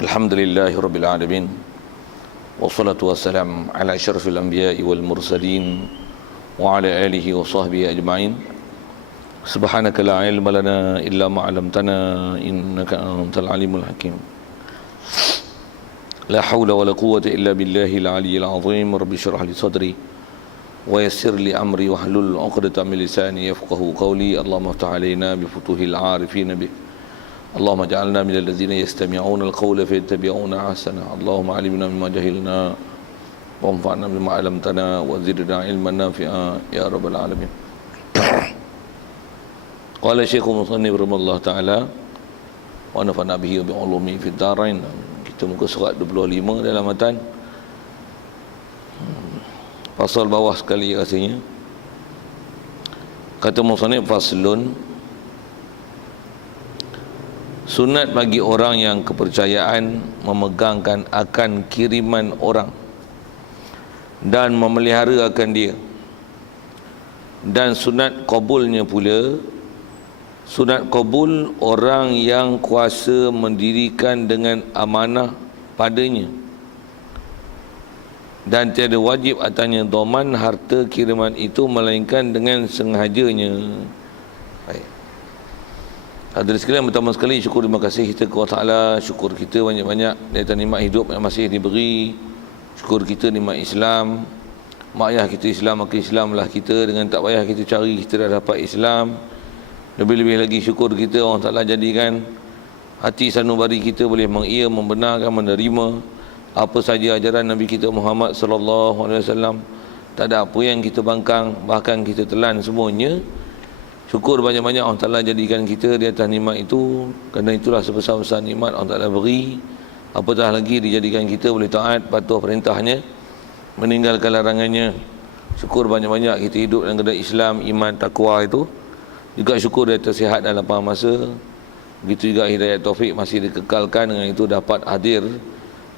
Alhamdulillahi Rabbil Alamin. Wassalatu wassalam ala asyrafil anbiya'i wal mursalin wa ala alihi wa sahbihi ajma'in. Subhanaka la ilma lana illa ma 'allamtana innaka antal alimul hakim. La hawla wa la quwwata illa billahil aliyyil azim. Rabbi shrah li sadri wa yassir li amri wahlul 'uqdatam min lisani yafqahu qawli. Allahumma iftah 'alaina bi futuhil 'arifin bih. Allahumma ja'alna minal ladzina yastami'una al-qawla fayattabi'una ahsana. Allahumma 'allimna mimma jahilna wanfa'na bima 'allamtana wa zidna 'ilman nafi'a ya rabbal alamin. Qala Syekhul Musannif rahimahullah ta'ala wa nafa'na bihi wa bi'ulumi fid dharain. Kita muka surat 25 dalam matan. Pasal bawah sekali rasanya. Kata Musannif, faslun, sunat bagi orang yang kepercayaan memegangkan akan kiriman orang dan memelihara akan dia, dan sunat qabulnya pula, sunat qabul orang yang kuasa mendirikan dengan amanah padanya dan tiada wajib atasnya doman harta kiriman itu melainkan dengan sengajanya. Baik. Hadirin sekalian, pertama sekali syukur, terima kasih kita kepada Allah. Syukur kita banyak-banyak dari nikmat hidup yang masih diberi. Syukur kita nikmat Islam. Mak ayah kita Islam, maka Islamlah kita. Dengan tak payah kita cari, kita dah dapat Islam. Lebih-lebih lagi syukur kita Allah Ta'ala jadikan hati sanubari kita boleh mengia, membenarkan, menerima apa saja ajaran Nabi kita Muhammad sallallahu alaihi wasallam. Tak ada apa yang kita bangkang, bahkan kita telan semuanya. Syukur banyak-banyak Allah Ta'ala jadikan kita di atas nikmat itu. Kerana itulah sebesar-besar nikmat Allah Ta'ala beri. Apatah lagi dijadikan kita boleh taat, patuh perintahnya, meninggalkan larangannya. Syukur banyak-banyak kita hidup dalam keadaan Islam, iman, takwa itu. Juga syukur di atas sihat dan lapang masa. Begitu juga hidayat taufik masih dikekalkan. Dengan itu dapat hadir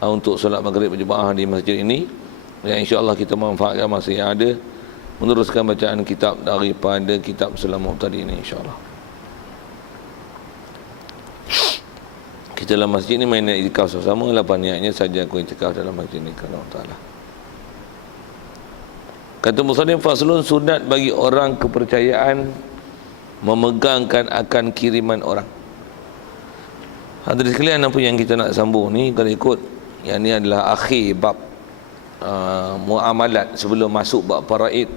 untuk solat maghrib berjemaah di masjid ini. Dan insya-Allah kita manfaatkan masa yang ada meneruskan bacaan kitab daripada kitab Salamul tadi ini, insya-Allah. Kita dalam masjid ni main iktikaf sama-sama. Lapan niatnya saja aku iktikaf dalam masjid ni kerana Allah Ta'ala. Kata musannif, faslun, sunat bagi orang kepercayaan memegangkan akan kiriman orang. Hadirin sekalian, apa yang kita nak sambung ni, kalau ikut yang ni adalah akhir bab muamalat sebelum masuk bab faraid.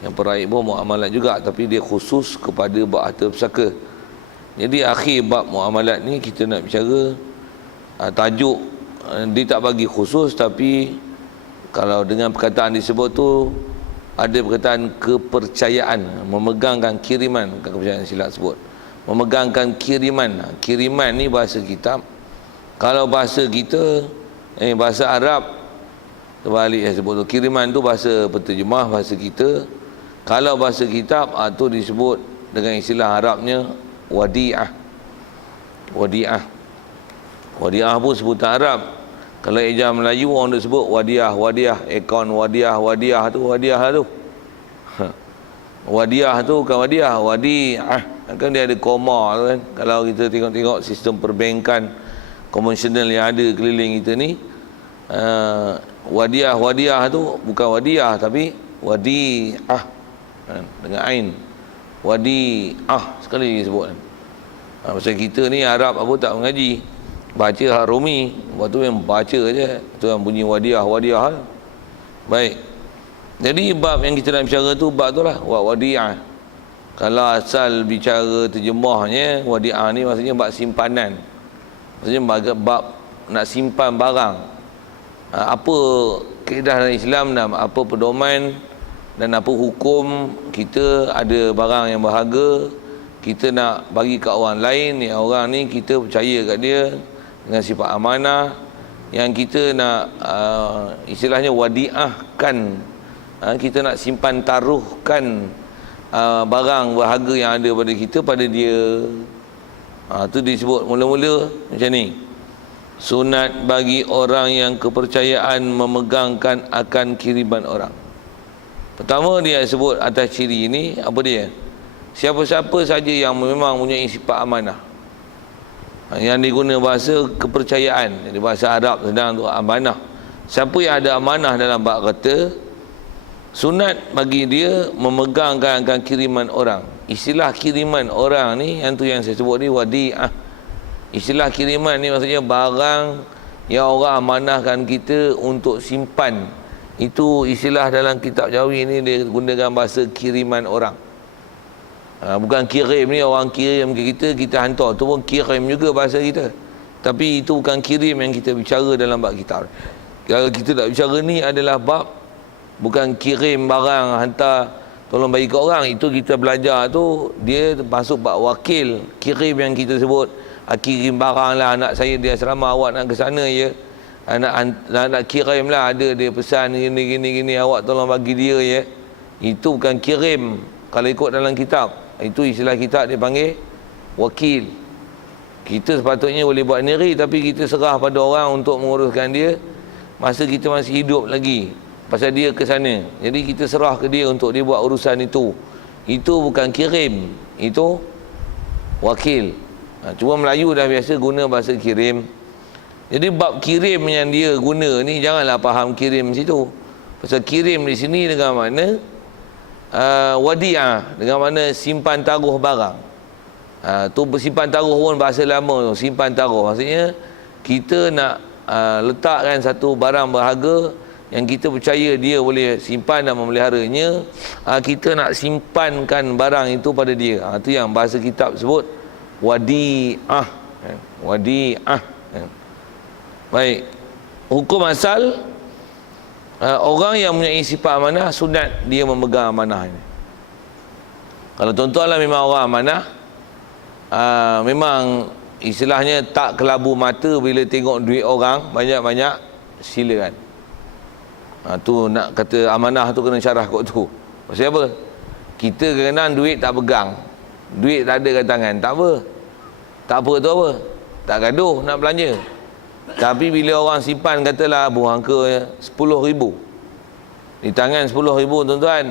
Yang faraid pun muamalat juga, tapi dia khusus kepada bab harta pusaka. Jadi akhir bab muamalat ni kita nak bicara tajuk, dia tak bagi khusus, tapi kalau dengan perkataan disebut tu ada perkataan kepercayaan, memegangkan kiriman, bukan kepercayaan silap sebut, memegangkan kiriman. Kiriman ni bahasa kitab. Kalau bahasa kita, bahasa Arab terbalik saya sebut tu. Kiriman tu bahasa penterjemah, bahasa kita. Kalau bahasa kitab tu disebut dengan istilah Arabnya wadi'ah. Wadi'ah. Wadi'ah pun sebutan Arab. Kalau ejaan Melayu orang nak sebut wadiah, wadiah, akaun wadiah, wadiah tu, wadiah tu. Wadiah tu bukan wadiah, wadi'ah. Kan dia ada koma tu kan. Kalau kita tengok-tengok sistem perbankan konvensional yang ada keliling kita ni, wadiah tu bukan wadiah tapi wadi'ah dengan ain. Wadi'ah sekali lagi sebut. Pasal kita ni Arab apa tak mengaji, baca Harumi, lepas tu yang baca je tu yang bunyi wadiah. Baik, jadi bab yang kita nak bicara tu bab tu lah, wadi'ah. Kalau asal bicara terjemahnya, wadi'ah ni maksudnya bab simpanan. Maksudnya bab nak simpan barang. Apa kaedah dalam Islam dan apa pedoman dan apa hukum kita ada barang yang berharga, kita nak bagi kat orang lain, yang orang ni kita percaya kat dia dengan sifat amanah, yang kita nak istilahnya wadi'ahkan, kita nak simpan taruhkan barang berharga yang ada pada kita pada dia. Tu disebut mula-mula macam ni, sunat bagi orang yang kepercayaan memegangkan akan kiriman orang. Pertama dia sebut atas ciri ini, apa dia? Siapa-siapa saja yang memang mempunyai sifat amanah. Yang diguna bahasa kepercayaan. Jadi bahasa Arab sedang tu amanah. Siapa yang ada amanah dalam bab kata, sunat bagi dia memegangkan kiriman orang. Istilah kiriman orang ni, yang tu yang saya sebut ni wadi'ah. Istilah kiriman ni maksudnya barang yang orang amanahkan kita untuk simpan. Itu istilah dalam kitab Jawi ni dia gunakan bahasa kiriman orang. Bukan kirim ni orang kirim ke kita, kita hantar. Tu pun kirim juga bahasa kita. Tapi itu bukan kirim yang kita bicara dalam bab kitab. Kalau kita nak bicara ni adalah bab bukan kirim barang hantar tolong bagi ke orang. Itu kita belajar tu dia masuk bab wakil. Kirim yang kita sebut, kirim barang lah, anak saya di asrama, awak nak ke sana ya, nak kirim lah, ada dia pesan gini awak tolong bagi dia ya. Itu bukan kirim kalau ikut dalam kitab. Itu istilah kitab dia panggil wakil. Kita sepatutnya boleh buat sendiri, tapi kita serah pada orang untuk menguruskan dia masa kita masih hidup lagi, pasal dia ke sana. Jadi kita serah ke dia untuk dia buat urusan itu. Itu bukan kirim, itu wakil. Cuma Melayu dah biasa guna bahasa kirim. Jadi bab kirim yang dia guna ni, janganlah faham kirim situ. Pasal kirim di sini dengan makna wadi'ah, dengan makna simpan taruh barang. Tu simpan taruh pun bahasa lama tu, simpan taruh. Maksudnya kita nak letakkan satu barang berharga yang kita percaya dia boleh simpan dan memeliharanya. Kita nak simpankan barang itu pada dia. Itu yang bahasa kitab sebut wadi'ah. Wadi'ah. Baik. Hukum asal, orang yang mempunyai sifat amanah, sunat dia memegang amanah ini. Kalau tuan-tuan lah memang orang amanah, memang istilahnya tak kelabu mata bila tengok duit orang banyak-banyak, silakan. Tu nak kata amanah tu kena syarah kot tu. Pasal apa? Kita kadang duit tak pegang, duit tak ada kat tangan, tak apa. Tak apa tu apa? Tak gaduh nak belanja. Tapi bila orang simpan katalah buang angka 10,000 di tangan 10,000 tuan-tuan,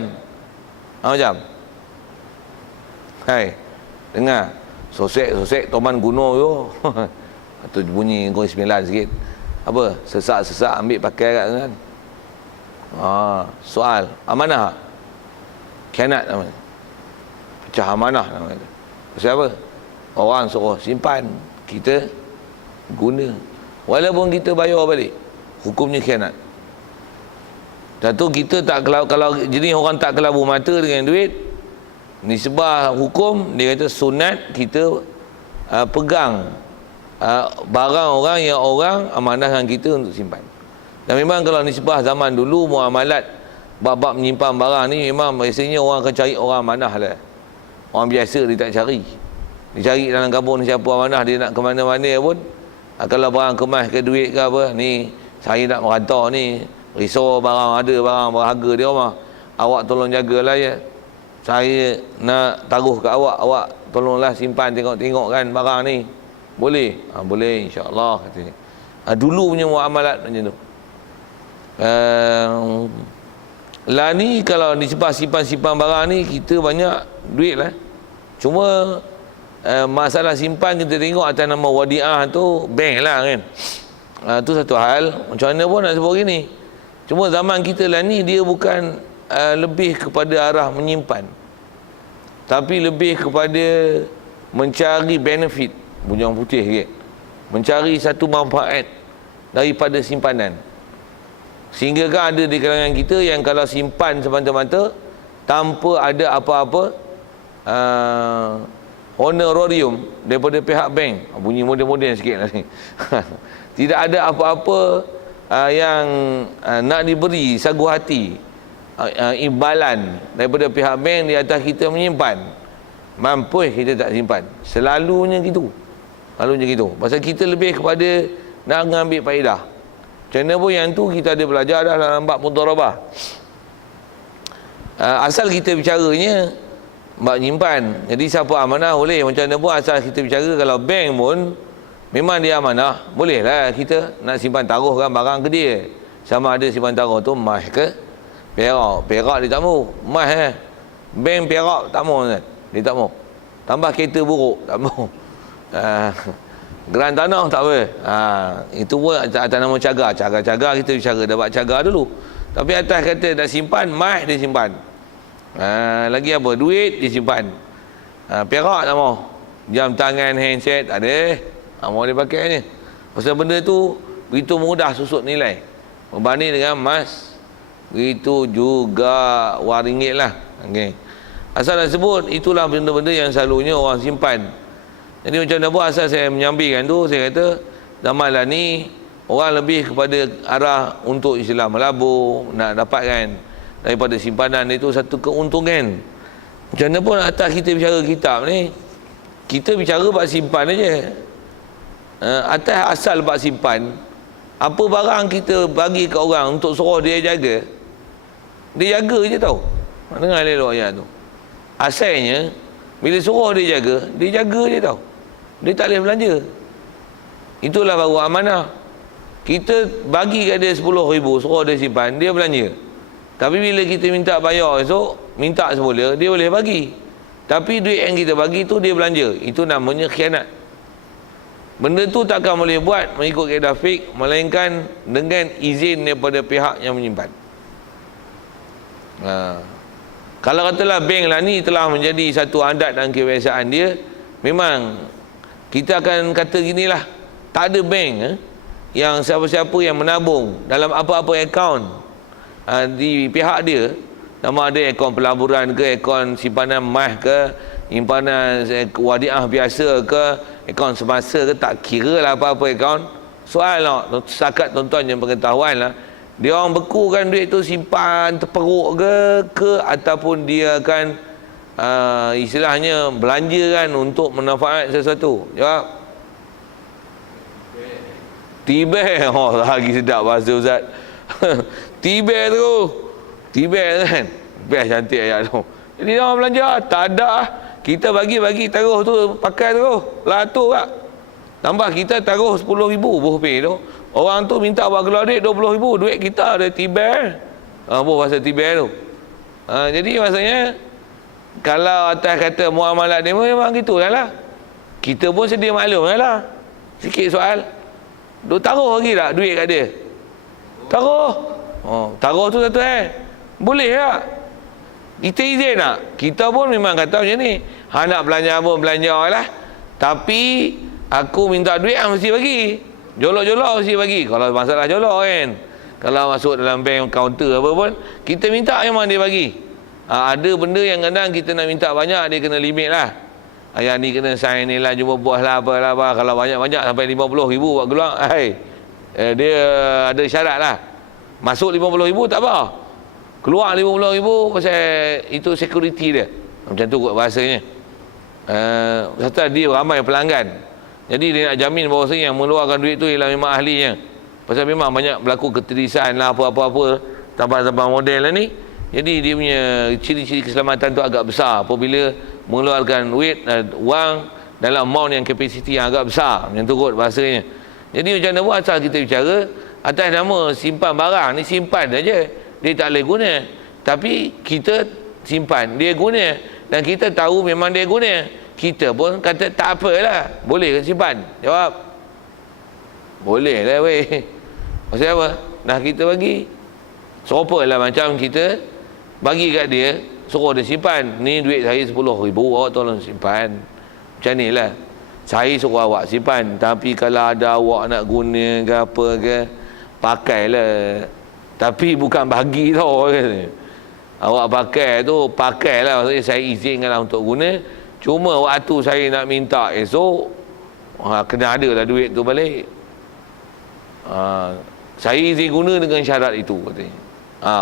macam hai dengar sosek toman kuno yo. Atau bunyi gong 9 sikit. Apa? Sesak ambil pakai kat kan. Soal amanah. Khianat namanya. Pecah amanah namanya. Pasal apa? Orang suruh simpan, kita guna. Walaupun kita bayar balik, hukumnya khianat. Dan tu kita tak kalau jenis orang tak kelabu mata dengan duit, nisbah hukum dia kata sunat kita pegang barang orang yang orang amanahkan kita untuk simpan. Dan memang kalau nisbah zaman dulu muamalat bab-bab menyimpan barang ni memang biasanya orang akan cari orang amanah lah. Orang biasa dia tak cari. Dia cari dalam kampung siapa amanah, dia nak ke mana-mana pun. Kalau barang kemas ke duit ke apa, ni saya nak merantau ni, risau barang ada barang berharga di rumah, awak tolong jagalah ya. Saya nak taruh ke awak tolonglah simpan tengok-tengok kan barang ni. Boleh? Boleh insya-Allah katanya. Dulu punya muamalat macam tu. Lah ni kalau disebab simpan barang ni kita banyak duit lah. Cuma masalah simpan kita tengok atas nama wadi'ah tu bank lah kan. Tu satu hal. Macam mana pun nak sebut gini, cuma zaman kita lah ni dia bukan lebih kepada arah menyimpan, tapi lebih kepada mencari benefit, bujang putih sikit, mencari satu manfaat daripada simpanan. Sehingga kan ada di kalangan kita yang kalau simpan semata-mata tanpa ada apa-apa honorarium daripada pihak bank, bunyi moden-moden sikit lah ni. Tidak ada apa-apa yang nak diberi sagu hati, imbalan daripada pihak bank di atas kita menyimpan. Mampu kita tak simpan. Selalunya gitu. Pasal kita lebih kepada nak mengambil faedah. Macam mana pun yang tu kita ada belajar dah dalam bab mudharabah. Asal kita bicaranya bab nyimpan. Jadi siapa amanah boleh. Macam mana pun asal kita bicara, kalau bank pun memang dia amanah, boleh lah kita nak simpan taruhkan barang ke dia. Sama ada simpan taruh tu emas ke perak. Perak dia tak mau. Emas bank perak tak mau kan. Dia tak mau. Tambah kereta buruk tak mau. Geran tanah tak apa. Itu pun atas nama cagar. Cagar-cagar kita bicara dapat cagar dulu. Tapi atas kata nak simpan, mas dia simpan. Lagi apa? Duit dia simpan. Perak tak mau. Jam tangan, handset tak ada. Mau dia pakai je. Pasal benda tu begitu mudah susut nilai. Berbanding dengan emas, begitu juga wang ringgit lah. Okay. Asal nak sebut, itulah benda-benda yang selalunya orang simpan. Jadi macam mana pun asal saya menyambikan tu, saya kata zaman lah ni orang lebih kepada arah untuk istilah melabur, nak dapatkan daripada simpanan itu satu keuntungan. Macam mana pun atas kita bicara kitab ni, kita bicara bab simpan aja. Atas asal bab simpan, apa barang kita bagi ke orang untuk suruh dia jaga, dia jaga je tau. Dengar elok ayat tu. Asalnya bila suruh dia jaga je tau. Dia tak boleh belanja. Itulah baru amanah. Kita bagi kat dia 10,000, suruh dia simpan, dia belanja. Tapi bila kita minta bayar esok, minta semula, dia boleh bagi. Tapi duit yang kita bagi tu dia belanja. Itu namanya khianat. Benda tu takkan boleh buat mengikut kaedah fiqh, melainkan dengan izin daripada pihak yang menyimpan. Kalau katalah bank lah ni telah menjadi satu adat dan kebiasaan dia, memang kita akan kata ginilah, tak ada bank yang siapa-siapa yang menabung dalam apa-apa akaun di pihak dia, nama ada akaun pelaburan ke, akaun simpanan emas ke, simpanan wadiah biasa ke, akaun semasa ke, tak kira lah apa-apa akaun. Soal lah, setakat tuan-tuan yang pengetahuan lah, dia orang bekukan duit tu simpan terperuk ke ataupun dia akan istilahnya belanjakan untuk manfaat sesuatu. Jawab. Tiber. Lagi sedap bahasa Ustaz. Tiber tu. Tiber kan. Best cantik ayat tu. Jadi dia orang belanja. Tak ada. Kita bagi taruh tu, pakai terus. Latur tak. Tambah kita taruh 10,000 bohpay tu. Orang tu minta buat keluar duit 20,000. Duit kita ada tiber. Bahasa tiber tu. Jadi maksudnya, kalau atas kata muamalat dia memang gitu lah. Kita pun sedia maklum lah. Sikit soal. Duk taruh lagi tak duit kat dia? Taruh. Taruh tu satu boleh tak? Kita izin tak? Kita pun memang kata macam ni. Nak belanja pun belanja lah. Tapi aku minta duit mesti bagi. Jolok-jolok mesti bagi. Kalau masalah jolok kan. Kalau masuk dalam bank counter apa pun, kita minta memang dia bagi. Ada benda yang kadang kita nak minta banyak, dia kena limit lah. Yang ni kena sign ni lah, jumpa bos lah, apalah. Kalau banyak-banyak sampai 50,000 buat keluar, dia ada syarat lah. Masuk 50,000 tak apa. Keluar 50,000 pasal itu security dia. Macam tu kot bahasanya. Serta dia ramai pelanggan. Jadi dia nak jamin bahawasanya yang mengeluarkan duit tu ialah memang ahlinya. Pasal memang banyak berlaku keterisan lah, apa-apa tambah-tambah model lah ni. Jadi dia punya ciri-ciri keselamatan tu agak besar apabila mengeluarkan duit wang dalam amount yang kapasiti yang agak besar. Macam tu kot bahasanya. Jadi macam mana pun asal kita bicara atas nama simpan barang ni, simpan saja. Dia tak boleh guna. Tapi kita simpan, dia guna. Dan kita tahu memang dia guna. Kita pun kata tak apalah. Boleh ke simpan? Jawab. Boleh lah weh. Pasal apa? Dah kita bagi. Serupa lah macam kita bagi kat dia, suruh dia simpan. Ni duit saya 10,000, awak tolong simpan. Macam ni lah. Saya suruh awak simpan. Tapi kalau ada awak nak guna ke apa ke, pakailah. Tapi bukan bagi tau. Awak pakai tu, pakailah. Maksudnya saya izinkanlah untuk guna. Cuma waktu saya nak minta esok, kena ada lah duit tu balik. Saya izin guna dengan syarat itu katanya.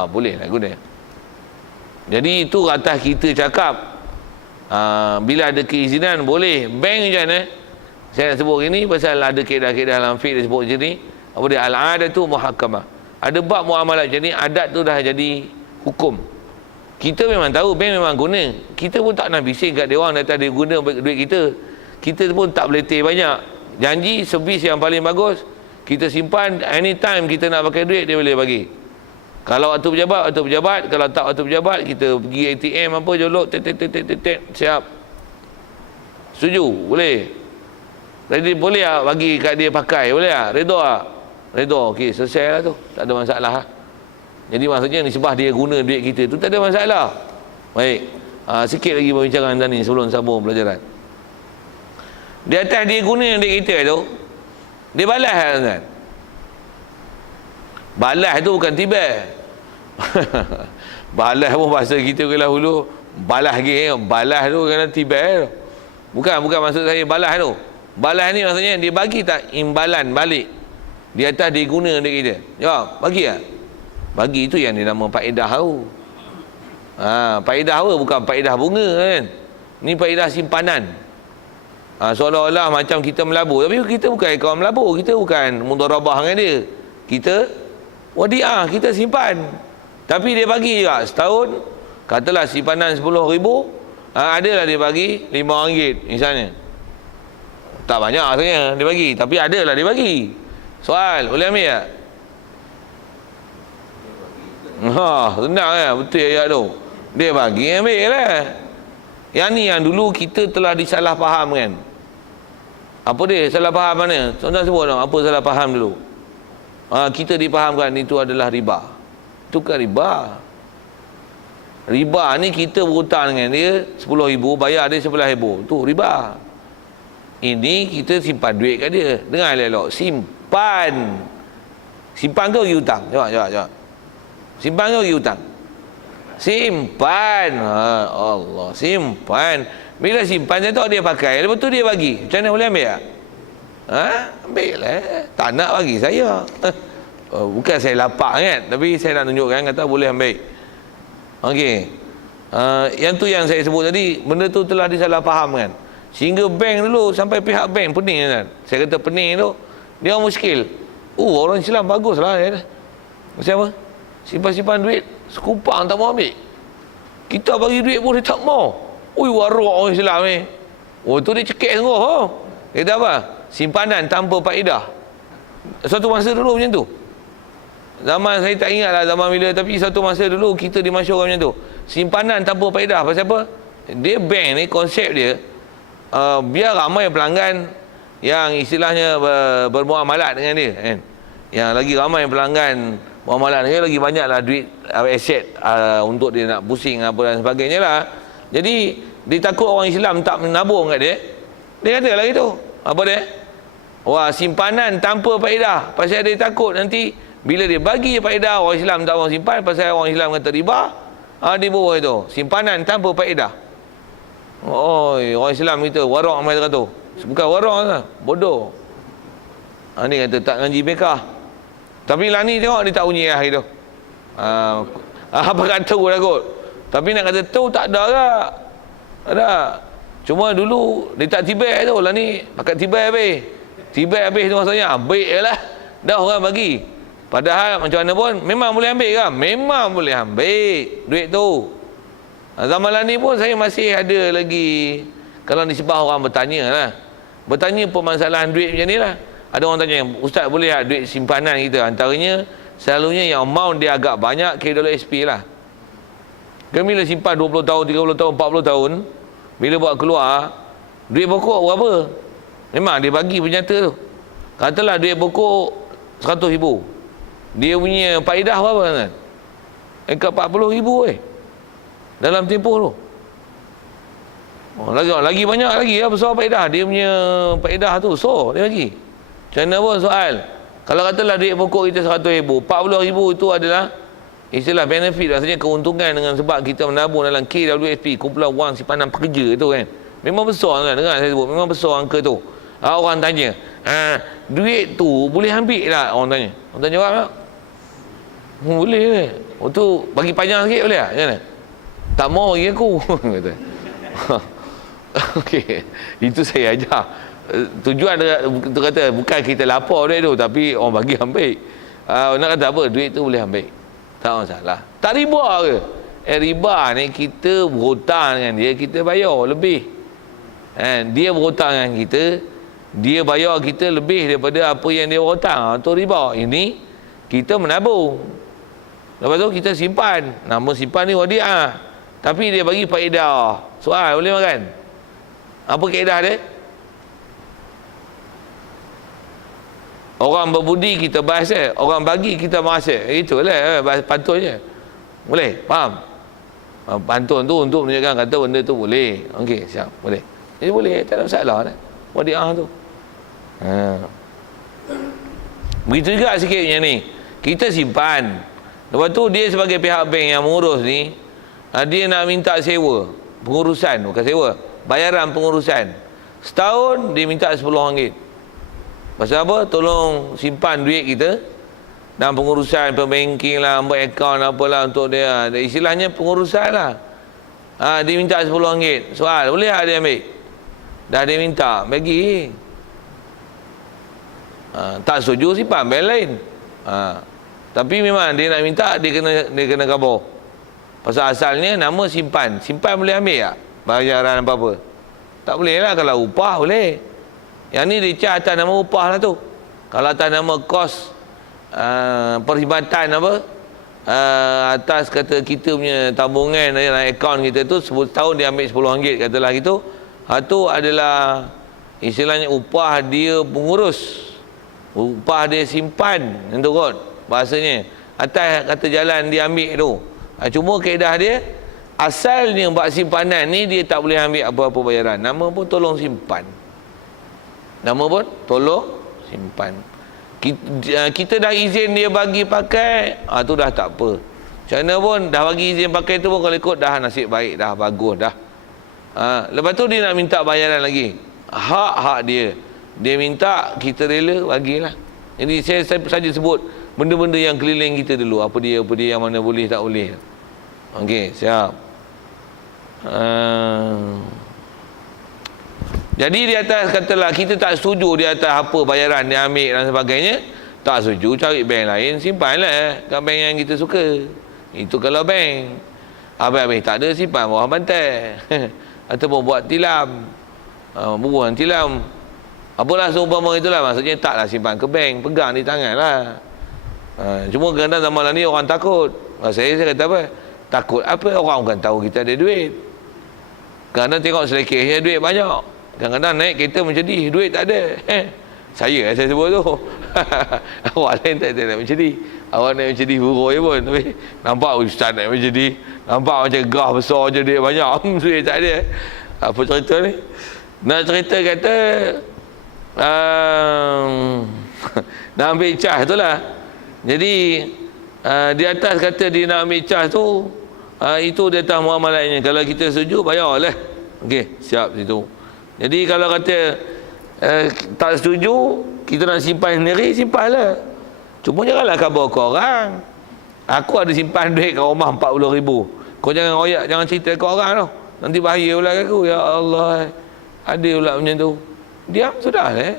Boleh lah guna. Jadi itu atas kita cakap, bila ada keizinan boleh. Bank macam mana? Saya nak sebut ini pasal ada kaedah-kaedah dalam fiqh dia sebut macam ni. Apa dia? Al-adatu muhakkamah. Ada bab muamalah macam ni, adat tu dah jadi hukum. Kita memang tahu bank memang guna. Kita pun tak nak bising kat dia orang datang dia guna duit kita. Kita pun tak boleh letih banyak. Janji servis yang paling bagus, kita simpan, anytime kita nak pakai duit dia boleh bagi. Kalau waktu pejabat, kalau tak waktu pejabat, kita pergi ATM apa jolok, siap. Setuju? Boleh. Ready, boleh tak bagi kat dia pakai? Boleh tak? Redha tak? Redha. Okey, selesai lah tu. Tak ada masalah. Jadi maksudnya nisbah dia guna duit kita tu tak ada masalah. Baik. Sikit lagi perbincangan tadi sebelum sambung pelajaran. Di atas dia guna duit kita tu, dia balas kan? Balas tu bukan tiba. Balas pun bahasa kita ke dahulu. Balas lagi. Balas tu kena tiba. Bukan maksud saya balas tu. Balas ni maksudnya dia bagi tak imbalan balik. Di atas dia guna duit kita. Jawab, bagi tak? Bagi itu yang dinama faedah tu. Faedah apa? Bukan faedah bunga kan. Ni faedah simpanan. Seolah-olah macam kita melabur. Tapi kita bukan kawan melabur. Kita bukan mudharabah dengan dia. Kita wadiah, kita simpan. Tapi dia bagi juga setahun. Katalah simpanan RM10,000. Adalah dia bagi RM5 misalnya. Tak banyak sebenarnya dia bagi. Tapi adalah dia bagi. Soal, boleh ambil tak? Senang kan? Betul ayat tu. Dia bagi, ambil lah. Yang ni yang dulu kita telah disalah faham kan. Apa dia? Salah faham mana? Tuan-tuan sebut dong, apa salah faham dulu? Kita dipahamkan itu adalah riba. Itu kan riba. Riba ni kita berhutang dengan dia RM10,000, bayar dia RM11,000. Tu riba. Ini kita simpan duit kat dia. Dengar elok, simpan. Simpan ke pergi hutang? Jawab. Simpan ke pergi hutang? Simpan. Allah, simpan. Bila simpan je tak dia pakai, lepas tu dia bagi. Macam mana boleh ambil tak? Ambil lah. Tak nak bagi saya. Bukan saya lapak kan, tapi saya nak tunjukkan kata boleh ambil. Okey. Yang tu yang saya sebut tadi, benda tu telah disalah faham kan. Sehingga bank dulu, sampai pihak bank pening kan. Saya kata pening tu, dia muskil. Orang Islam bagus lah. Macam apa? Simpan-simpan duit, sekupang tak mau ambil. Kita bagi duit pun dia tak mau. Warak orang Islam ni. Tu dia cekik sungguh. Dia kata apa? Simpanan tanpa faedah. Suatu masa dulu macam tu. Zaman saya tak ingat lah zaman bila, tapi satu masa dulu kita dimasyurkan macam tu. Simpanan tanpa faedah. Pasal apa? Dia bank ni, konsep dia, biar ramai pelanggan yang istilahnya bermuamalat dengan dia kan. Yang lagi ramai pelanggan muamalat dia, lagi banyaklah duit aset untuk dia nak pusing apa dan sebagainya lah. Jadi dia takut orang Islam tak menabung kat dia. Dia kata lah itu. Apa dia? Simpanan tanpa faedah. Pasal dia takut nanti bila dia bagi faedah, orang Islam tak mau simpan. Pasal orang Islam kata riba. Di bawah itu simpanan tanpa faedah. Orang Islam kita warak mai kata tu. Bukan warak lah, bodoh. Ni kata tak ngaji bekah. Tapi lah ni tengok dia tak bunyi lah gitu. Apa kata tu lah kot. Tapi nak kata tu tak ada lah. Ada. Cuma dulu dia tak tibai tu. Lah ni pakat tibai habis. Tibai habis tu maksudnya baik je lah. Dah orang bagi. Padahal macam mana pun memang boleh ambil kan? Memang boleh ambil duit tu. Zaman lah ni pun saya masih ada lagi. Kalau nisbah orang bertanya lah. Bertanya permasalahan duit macam ni lah. Ada orang tanya, Ustaz boleh tak duit simpanan kita? Antaranya, selalunya yang amount dia agak banyak, KWSP lah. Kami bila simpan 20 tahun, 30 tahun, 40 tahun, bila buat keluar, duit pokok berapa? Memang dia bagi penyata tu. Katalah duit pokok RM100,000. Dia punya faedah berapa kan? Dekat RM40,000 dalam tempoh tu. Lagi banyak lagi lah besar faedah. Dia punya faedah tu, dia bagi. Macam mana pun soal. Kalau katalah duit pokok kita RM100,000, RM40,000 itu adalah istilah benefit, rasanya keuntungan dengan sebab kita menabung dalam KWSP, kumpulan wang simpanan pekerja tu kan. Memang besar kan, dengar saya sebut, memang besar angka tu. Orang tanya, duit tu boleh ambil tak? Orang tanya. Orang tanya jawab tak? Boleh ke? Tu bagi panjang sikit boleh tak? Macam mana? Tak mau lagi aku. Kata. Okey, itu saya ajar. Tujuan tu kata bukan kita lapor duit tu, tapi orang bagi ambil. Nak kata apa? Duit tu boleh ambil. Tak masalah. Tak riba ke? Riba ni kita berhutang dengan dia, kita bayar lebih. Dia berhutang dengan kita, dia bayar kita lebih daripada apa yang dia berhutang. Itu riba. Ini kita menabung. Lepas tu kita simpan. Nama simpan ni wadiah. Tapi dia bagi faedah. Soal boleh makan? Apa kaedah dia? Orang berbudi kita bahas, orang bagi kita merasa. Itulah pantunnya. Boleh? Faham? Pantun tu untuk menunjukkan kata benda tu boleh. Okey, siap. Boleh. Jadi boleh, tak ada masalah dah. Wadiah tu. Begitu juga sikit yang ni. Kita simpan. Lepas tu dia sebagai pihak bank yang mengurus ni, dia nak minta sewa. Pengurusan, bukan sewa. Bayaran pengurusan. Setahun dia minta RM10. Pasal apa? Tolong simpan duit kita dan pengurusan pembanking lah, buat akaun apalah untuk dia. Istilahnya pengurusan lah. Dia minta RM10. Soal, boleh tak dia ambil? Dah dia minta, bagi. Tak setuju simpan bank lain. Tapi memang dia nak minta, dia kena khabar. Pasal asalnya nama simpan. Simpan boleh ambil tak? Bayaran apa-apa. Tak boleh lah. Kalau upah boleh. Yang ni dia charge atas nama upah lah tu. Kalau atas nama kos perkhidmatan apa, atas kata kita punya tabungan dalam akaun kita tu, setahun dia ambil RM10 katalah gitu. Itu adalah istilahnya upah dia pengurus, upah dia simpan. Itu kot bahasanya. Atas kata jalan dia ambil tu. Cuma kaedah dia, asalnya buat simpanan ni dia tak boleh ambil apa-apa bayaran. Nama pun tolong simpan. Nama pun tolong simpan. Kita dah izin dia bagi pakai, tu dah tak apa. Macam mana pun dah bagi izin pakai tu pun kalau ikut dah nasib baik dah, bagus dah. Lepas tu dia nak minta bayaran lagi. Hak dia. Dia minta, kita rela bagilah. Jadi saya saja sebut benda-benda yang keliling kita dulu. Apa dia yang mana boleh tak boleh. Okey, siap. Jadi di atas katalah kita tak setuju di atas apa bayaran dia ambil dan sebagainya, tak setuju, cari bank lain, simpanlah kat bank yang kita suka. Itu kalau bank. Habis tak ada, simpan bawah bantal. Ataupun buat tilam. Bubuhan tilam. Apalah seumpama itulah, maksudnya taklah simpan ke bank, pegang di tangan lah. Cuma kadang-kadang zaman ni orang takut. Saya kata apa? Takut apa? Orang bukan tahu kita ada duit. Kadang-kadang tengok selekehnya duit banyak. Kadang-kadang naik kereta mencedih, duit tak ada. Saya sebut tu. Awak lain tak ada nak mencedih. Awak naik mencedih buruk je pun. Tapi nampak ustaz naik mencedih. Nampak macam gah besar je, duit banyak. Duit tak ada. Apa cerita ni? Nak cerita kata nak ambil cas tu lah. Jadi di atas kata dia nak ambil cas tu, itu di atas muamalatnya. Kalau kita setuju, bayarlah. Okey, siap situ. Jadi kalau kata tak setuju, kita nak simpan sendiri, simpanlah. Cuma janganlah khabar ke orang. Aku ada simpan duit kat rumah 40,000. Kau jangan royak, jangan cerita ke orang tau. Nanti bahaya pula kat aku. Ya Allah, ada pula macam tu. Diam, sudah lah.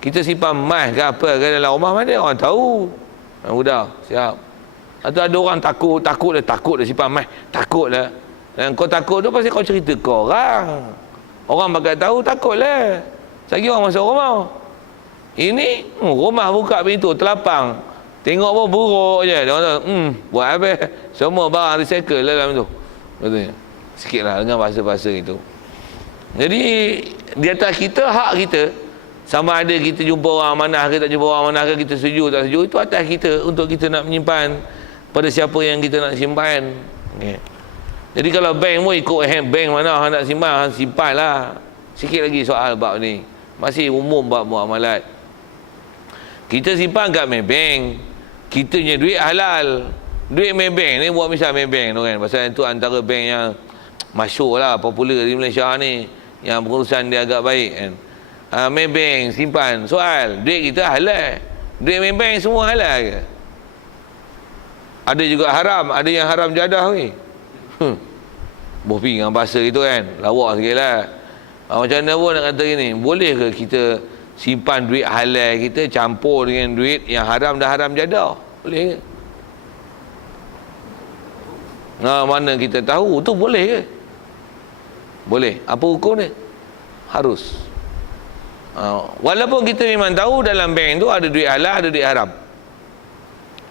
Kita simpan emas ke apa ke dalam rumah, mana orang tahu. Sudah, siap. Atau ada orang takut dah simpan emas. Takut lah. Dan kau takut tu pasal kau cerita ke orang. Orang bakal tahu, takutlah. Lagi orang masuk rumah. Ini rumah buka pintu terlapang. Tengok pun buruk je. Dia kata, buat apa? Semua barang recycle lah dalam tu. Katanya. Sikitlah dengan bahasa-bahasa itu. Jadi di atas kita, hak kita, sama ada kita jumpa orang amanah ke tak jumpa orang amanah ke, kita setuju tak setuju, itu atas kita untuk kita nak menyimpan pada siapa yang kita nak simpan. Okay. Jadi kalau bank pun ikut bank mana nak simpan lah. Sikit lagi soal bab ni. Masih umum bab muamalat. Kita simpan kat Maybank, kita punya duit halal. Duit Maybank ni buat misal Maybank tu kan. Pasal itu antara bank yang masyhur lah, popular di Malaysia ni, yang pengurusan dia agak baik kan. Maybank simpan. Soal, duit kita halal. Duit Maybank semua halal ke? Ada juga haram, ada yang haram jadah weh. Bopi dengan bahasa itu kan, lawak sikit lah. Macam mana pun nak kata gini, boleh ke kita simpan duit halal kita campur dengan duit yang haram dah haram jadah? Boleh ke? Mana kita tahu tu boleh ke? Boleh. Apa hukum dia? Harus. Walaupun kita memang tahu dalam bank tu ada duit halal, ada duit haram.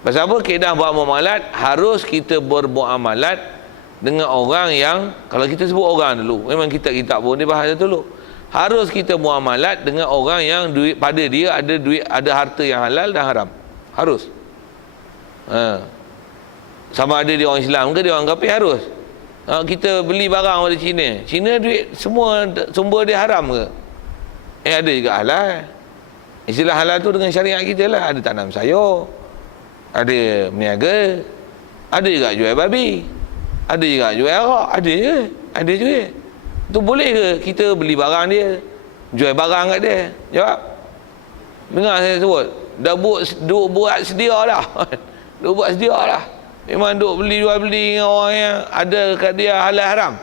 Pasal apa? Kaedah buat muamalat, harus kita bermuamalat dengan orang yang, kalau kita sebut orang dulu, memang kitab-kitab pun dia bahas dulu. harus kita muamalat dengan orang yang duit pada dia ada duit, ada harta yang halal dan haram. Harus. Sama ada dia orang Islam ke dia orang kafir, harus. Kita beli barang dari Cina, Cina duit semua sumber dia haram ke? Ada juga halal. Istilah halal tu dengan syariat kita lah. Ada tanam sayur, ada meniaga, ada juga jual babi, ada juga jual arak, ada juga. Tu boleh ke kita beli barang dia, jual barang kat dia? Jawab. Dengar saya sebut, dah buat sedia dah. Duk buat sedia dah. Memang duk beli jual beli dengan orang yang ada kat dia halal haram.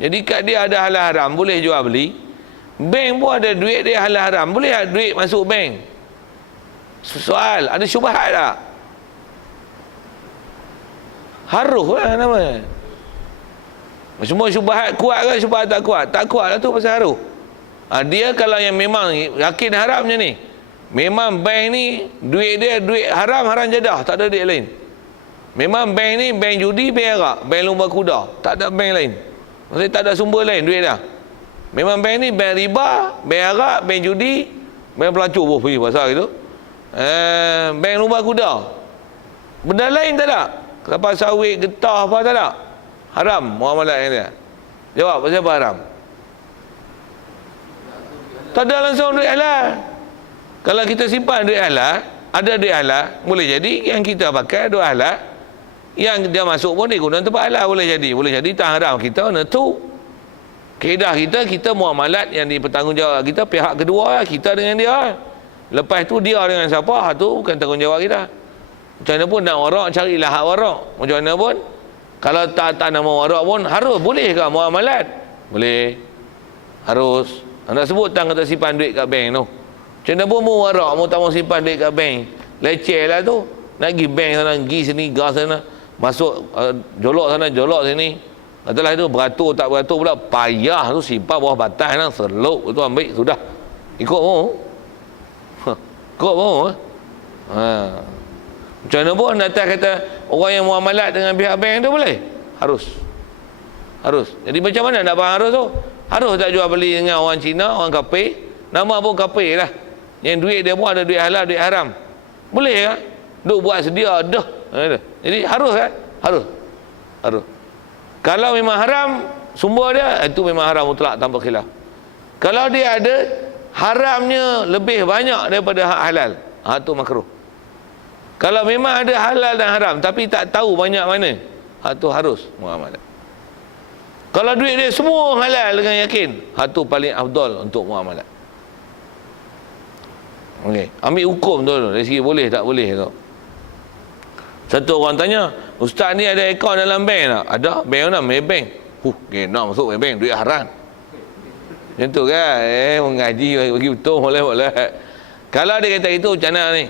Jadi kat dia ada halal haram, boleh jual beli. Bank pun ada duit dia halal haram, boleh tak duit masuk bank? Soal, ada syubhat tak? Haruh lah namanya. Semua syubhat kuat ke syubhat tak kuat? Tak kuat lah tu pasal haruh. Dia kalau yang memang yakin haramnya ni, memang bank ni duit dia duit haram jadah, tak ada duit lain. Memang bank ni bank judi, bank arak, bank lumba kuda, tak ada bank lain. Maksudnya tak ada sumber lain duit dah. Memang bank ni bank riba, bank arak, bank judi, bank pelacur pergi pasal gitu. Bank lumba kuda. Benda lain tak ada. Kelapa sawit, getah apa tak ada. Haram muamalat yang dia. Jawab, pasal apa haram? Tak ada langsung duit halal. Kalau kita simpan duit halal, ada duit halal, boleh jadi yang kita pakai duit halal, yang dia masuk pun dia guna tempat halal, boleh jadi tak haram. Kita kena tu kaedah kita muamalat yang dipertanggungjawab kita pihak kedua, kita dengan dia. Lepas tu dia dengan siapa, tu bukan tanggungjawab kita. Macam mana pun nak warak, carilah hak warak. Macam mana pun kalau tak nama warak pun harus, boleh ke muamalat? Boleh, harus. Anda sebut tak kata simpan duit kat bank tu. Macam mana pun mau warak, mau tak mau simpan duit kat bank, leceh lah tu. Nak pergi bank sana, pergi sini, gas sana, masuk jolok sana, jolok sini. Katalah itu beratur tak beratur pula, payah tu, simpan bawah batas lah, seluk tu ambil, sudah. Ikut mau. Ikut mau. Macam mana pun atas kata orang yang muamalat dengan pihak bank tu boleh? Harus. Jadi macam mana nak faham harus tu? Harus tak jual beli dengan orang Cina, orang kafir, nama pun kafir lah. Yang duit dia pun ada duit halal, duit haram. Boleh kan? Duk buat sedia dah. Jadi harus kan? Harus. Kalau memang haram sumber dia, itu memang haram mutlak tanpa khilaf. Kalau dia ada haramnya lebih banyak daripada hak halal, itu makruh. Kalau memang ada halal dan haram tapi tak tahu banyak mana, itu harus muamalat. Kalau duit dia semua halal dengan yakin, itu paling afdal untuk muamalat. Okey, ambil hukum tu dari segi boleh tak boleh tu. Satu orang tanya, ustaz ni ada akaun dalam bank tak? Ada, bank mana? Maybank. Kena masuk Maybank, duit haram. Macam tu kan? Mengaji bagi betul boleh. Kalau dia kata itu macam mana ni?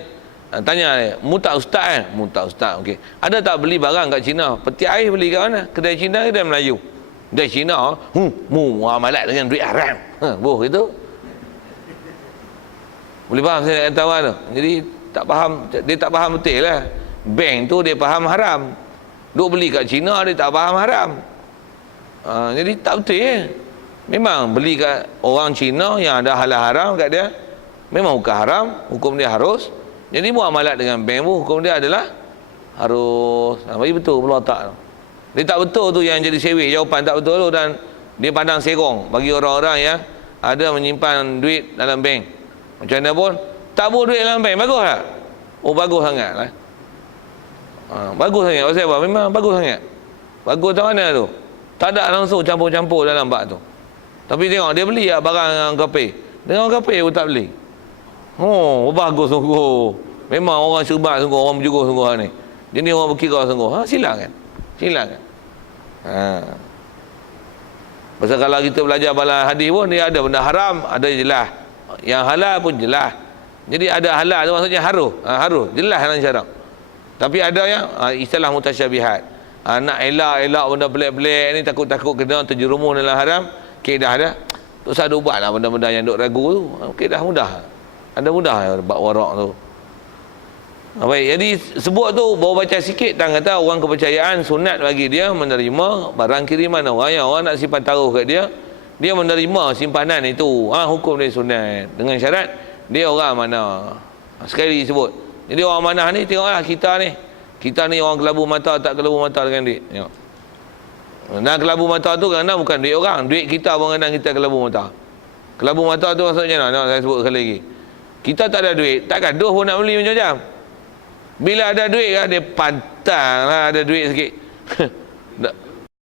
Tanya ni, mu tak ustaz Mu tak ustaz, okey. Ada tak beli barang kat Cina? Peti air beli kat mana? Kedai Cina ke kedai Melayu? Kedai Cina, mu muamalat dengan duit haram. Boh itu. Boleh faham saya nak kata awak tu? Jadi tak faham, dia tak faham betul lah. Bank tu dia faham haram. Duk beli kat Cina dia tak faham haram. Jadi tak betul. Memang beli kat orang Cina yang ada halal haram kat dia, memang bukan haram, hukum dia harus. Jadi muamalat dengan bank pun hukum dia adalah harus. Bagi betul pula tak. Dia tak betul tu yang jadi sewek, jawapan tak betul tu, dan dia pandang serong bagi orang-orang yang ada menyimpan duit dalam bank. Macam mana pun tak boleh duit dalam bank, bagus tak? Bagus sangat lah. Bagus sangat. Pasal apa? Memang bagus sangat. Bagus macam mana tu? Tak ada langsung campur-campur dalam bak tu. Tapi tengok dia beli lah barang dengan kafir. Dengan orang kafir pun tak beli. Bagus sungguh. Memang orang syubat sungguh, orang berjugur sungguh ni. Jadi orang berkira sungguh. Silakan. Pasal kalau kita belajar bala hadis pun dia ada benda haram, ada jelas. Yang halal pun jelas. Jadi ada halal tu maksudnya harus. Jelas dalam syarak. Tapi ada yang istilah mutasyabihat. Nak elak benda pelik-pelik ni, takut-takut kena terjerumus dalam haram, kaedah dah. Tak usah duk buat lah benda-benda yang duk ragu tu. Kaedah mudah. Ada mudah buat warak tu. Baik, jadi sebut tu baru baca sikit dan kata orang kepercayaan sunat bagi dia menerima barang kiriman orang yang orang nak simpan taruh kat dia. dia menerima simpanan itu, hukum dia sunat dengan syarat dia orang mana. Sekali disebut. Jadi orang manah ni tengoklah kita ni orang kelabu mata tak kelabu mata dengan duit. Tengok. Dan kelabu mata tu kadang bukan duit orang, duit kita pun kadang kita kelabu mata. Kelabu mata tu maksudnya mana? Saya sebut sekali lagi. Kita tak ada duit, tak gaduh pun nak beli macam-macam. Bila ada duit kan dia pantang lah ada duit sikit.